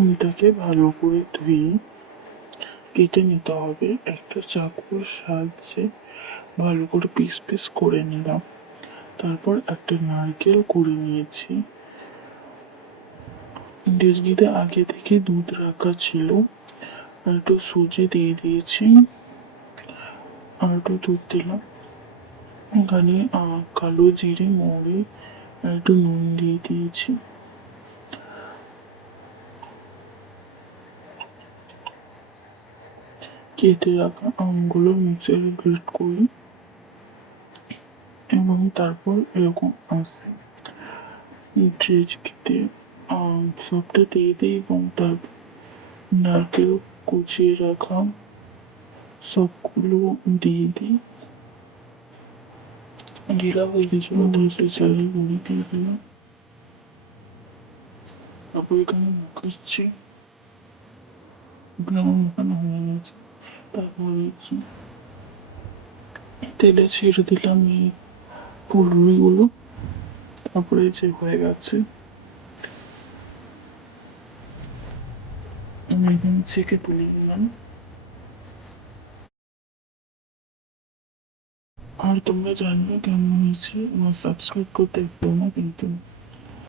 আমটাকে ভালো করে ধুয়ে কেটে নিতে হবে। একটা চাকুর সাহায্যে ভালো করে পিস পিস করে নিলাম। তারপর একটা নারকেল কুড়ে নিয়েছি। ডেজনিতে আগে থেকে দুধ রাখা ছিল, আর একটু সুজি দিয়ে দিয়েছি, আর একটু দুধ দিলাম। এখানে কালো জিরে, মৌরি আর একটু নুন দিয়ে দিয়েছি। কেটে রাখা আমগুলো মিক্সারে গ্রেট করি এবং তারপর এরকম আসে ড্রেজকিতে সবটা দিয়ে দিই এবং তারপর নারকেল কুচিয়ে রাখা সবগুলো দিয়ে দিই। ঢিলা হয়ে গেছিল, তারপরে চালের গুঁড়ি দিয়ে দিলাম। তারপর এখানে মাখাচ্ছি। এখানে আমার মাখানো হয়ে গেছে। তারপরে তেলে ছেড়ে দিলাম এই ফুলগুলো। তারপরে যে হয়ে গেছে, আমি এখানে ছেঁকে তুলে নিলাম। আর তোমরা জানবে কেমন হয়েছে, আমার সাবস্ক্রাইব করতে ভুলো না কিন্তু।